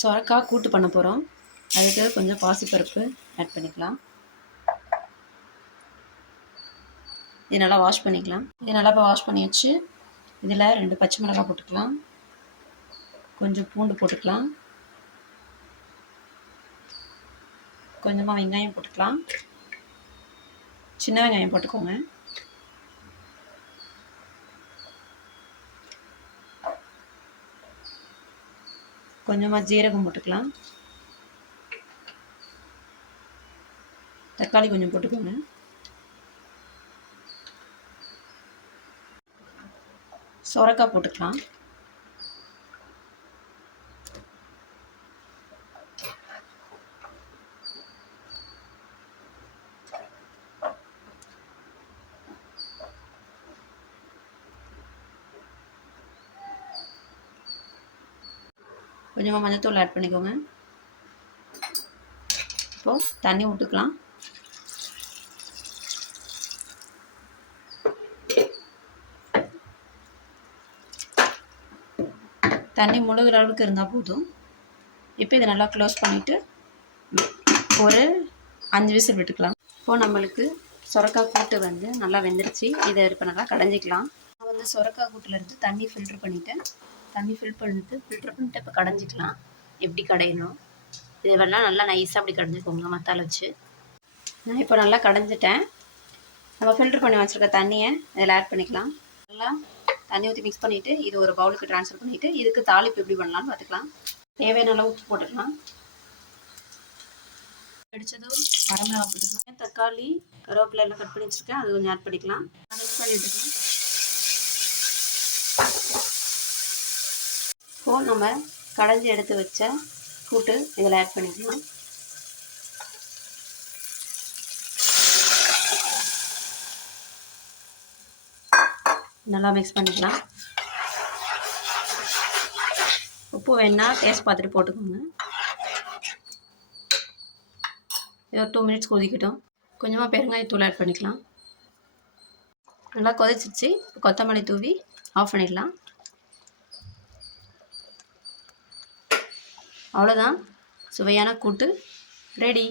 சொரக்காய் கூட்டு பண்ண போகிறோம். அதுக்கு கொஞ்சம் பாசிப்பருப்பு ஆட் பண்ணிக்கலாம். இது நல்லா வாஷ் பண்ணிக்கலாம். இது நல்லா இப்போ வாஷ் பண்ணியாச்சு. இதில் 2 பச்சை மிளகாய் போட்டுக்கலாம். கொஞ்சம் பூண்டு போட்டுக்கலாம். கொஞ்சமாக வெங்காயம் போட்டுக்கலாம். சின்ன வெங்காயம் போட்டுக்கோங்க. கொஞ்சமாக ஜீரகம் போட்டுக்கலாம். தக்காளி கொஞ்சம் போட்டுக்கோங்க. சொரக்காய் போட்டுக்கலாம். கொஞ்சமாக மஞ்சத்தூள் ஆட் பண்ணிக்கோங்க. இப்போது தண்ணி விட்டுக்கலாம். தண்ணி முழுகிற அளவுக்கு இருந்தால் போதும். இப்போ இதை நல்லா க்ளோஸ் பண்ணிவிட்டு ஒரு 5 விசில் விட்டுக்கலாம். இப்போது நம்மளுக்கு சொரக்காய் கூட்டு நல்லா வெந்துருச்சு. இதை இப்போ நல்லா கடைஞ்சிக்கலாம். நான் சொரக்காய் கூட்டிலேருந்து தண்ணி ஃபில்ட்ரு பண்ணிவிட்டேன். தண்ணி ஃபில்ட்ரு பண்ணிவிட்டு இப்போ கடைஞ்சிக்கலாம். எப்படி கடையணும் இது வேணால் நல்லா நைஸாக அப்படி கடைஞ்சிக்கோங்க மத்தால் வச்சு. நான் இப்போ நல்லா கடைஞ்சிட்டேன். நம்ம ஃபில்ட்ரு பண்ணி வச்சுருக்க தண்ணியை இதில் ஆட் பண்ணிக்கலாம். நல்லா தண்ணி ஊற்றி மிக்ஸ் பண்ணிவிட்டு இது ஒரு பவுலுக்கு ட்ரான்ஸ்ஃபர் பண்ணிவிட்டு இதுக்கு தாளிப்பு எப்படி பண்ணலான்னு பார்த்துக்கலாம். தேவையான அளவு உப்பு போட்டுக்கலாம். அடித்ததும் வரமிளகா போட்டுக்கலாம். தக்காளி கருவேப்பிலை எல்லாம் கட் பண்ணி வச்சுருக்கேன். அது கொஞ்சம் ஆட் பண்ணிக்கலாம். மிக்ஸ் பண்ணி விட்டுக்கலாம். இப்போது நம்ம கடைஞ்சி எடுத்து வச்ச கூட்டு இதில் ஆட் பண்ணிக்கலாம். நல்லா மிக்ஸ் பண்ணிக்கலாம். உப்பு வேணால் டேஸ்ட் பார்த்துட்டு போட்டுக்கோங்க. ஒரு 2 மினிட்ஸ் கொதிக்கட்டும். கொஞ்சமாக பெருங்காயத்தூள் ஆட் பண்ணிக்கலாம். நல்லா கொதிச்சிச்சு. கொத்தமல்லி தூவி ஆஃப் பண்ணிடலாம். அவ்வளோதான், சுவையான கூட்டு ரெடி.